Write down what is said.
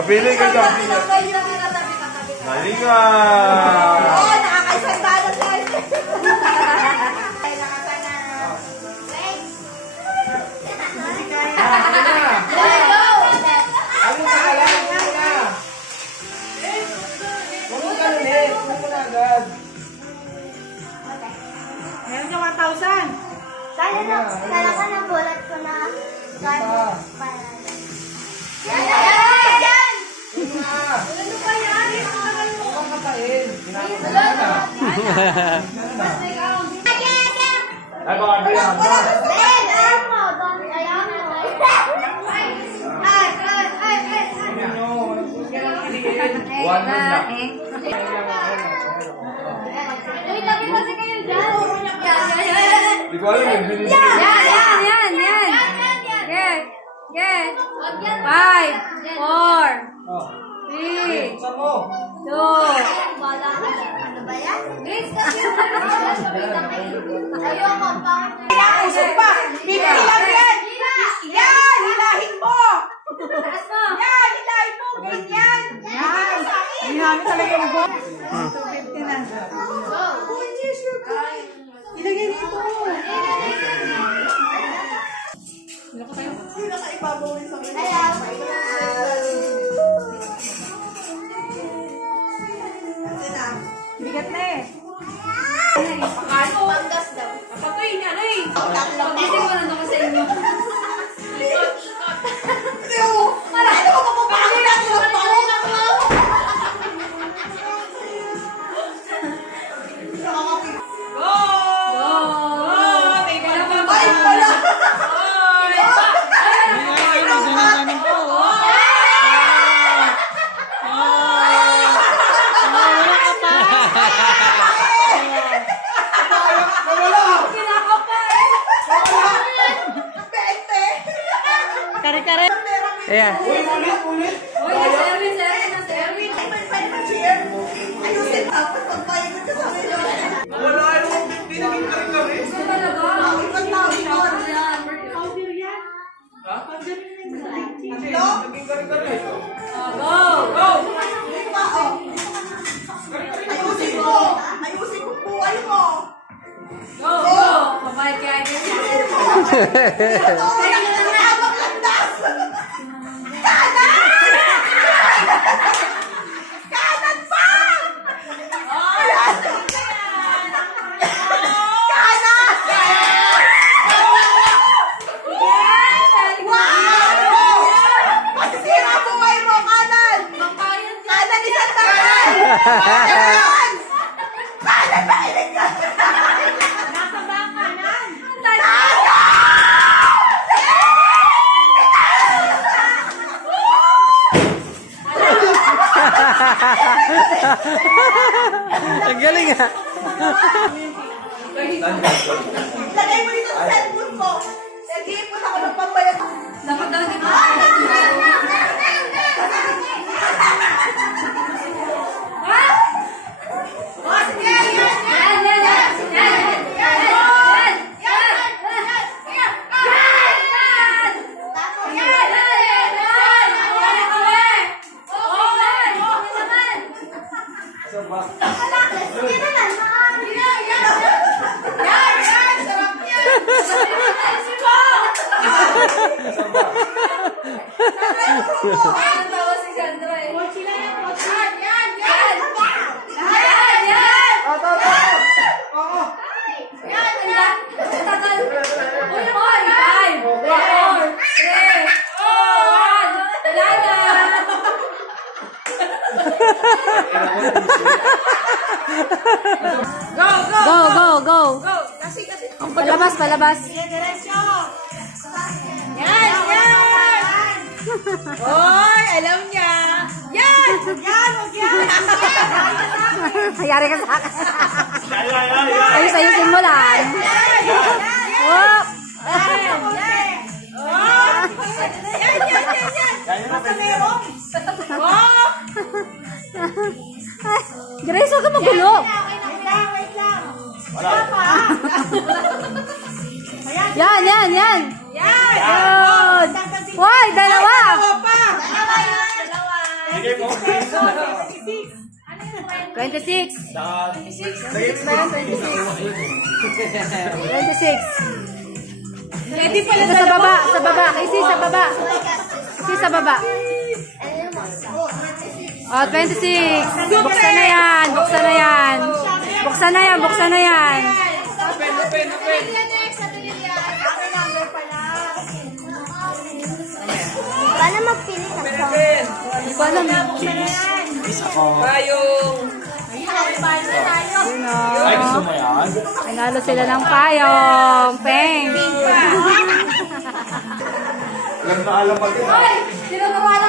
Kapili ka dyan. Mali nga. Oo, nakakaisang balat guys. Meron ka 1,000. Kala ka ng bulat ko na. Yan! Ano ba yan? Huwag katayin. Ay, baka bilang ka. One na. Hindi ko alam yung bilis. Yan. Yes. 5, 4, 3, 2, 1. Ano ba yan? Ayoko pa. Usok pa. Bibili lang yan. Yan, hilahin mo. Yan, hilahin mo. Ganyan. Yan. Hilahin talaga yung go. 250 na. Ilagay nito. Sino ka ipabawi sa mga? Bigat na eh. Ano? Panggas daw. Kapatoy niya na eh. Pag-isip ko na naman sa inyo. Ikot. Ano ko mapapago na ito? Go! May pala pa. Ay, pala! Kare-kare. Ayan. Ulit. Uy, na-service na. Ayusin tapos pagpahingot ka sa akin. Wala yung 50 naging kare-kare. Gusto talaga. Ikot na, ikot. Powder yan. Ha? Ano? Naging kare-kare. Go! Go! Ayusin ko. Ayusin ko po. Ayun mo. Go! Go! Mabait kaya din yan. Ito, nakakabang landas. Kanan! Kanan pa! Kanan! Wow! Masisira buhay mo, kanan! Kanan, isang tangan! Kanan! Kanan, mahilig ka! Nasa ba ang kanan? Ang galing ah. Lagay mo dito sa cellphone ko. Nag-iipon ako ng pambayad. Dapat daw di ba? Go! Palabas. Yan! Hoy, alam niya. Yan! Hayari ka sa akin. Ayusin mo lang. Hop! Basta meron. Grace, huwag ka magulo. Wait lang. Wala. Yan. Yan! Hoy, dalawa. Sige po. 26. 26. Ready pala Ito sa baba, sa baba. Kasi sa baba. Kasi sa baba. Oh, 26. Buksan na yan. Buksan na yan. Buksan na yan. Buksan na yan. Paano magpili ng song? Hindi ko alam. Payong. Yun, Ay, gusto mo yan? Nanalo sila ng payong. Peng. Alam na alam mo din. Sino naman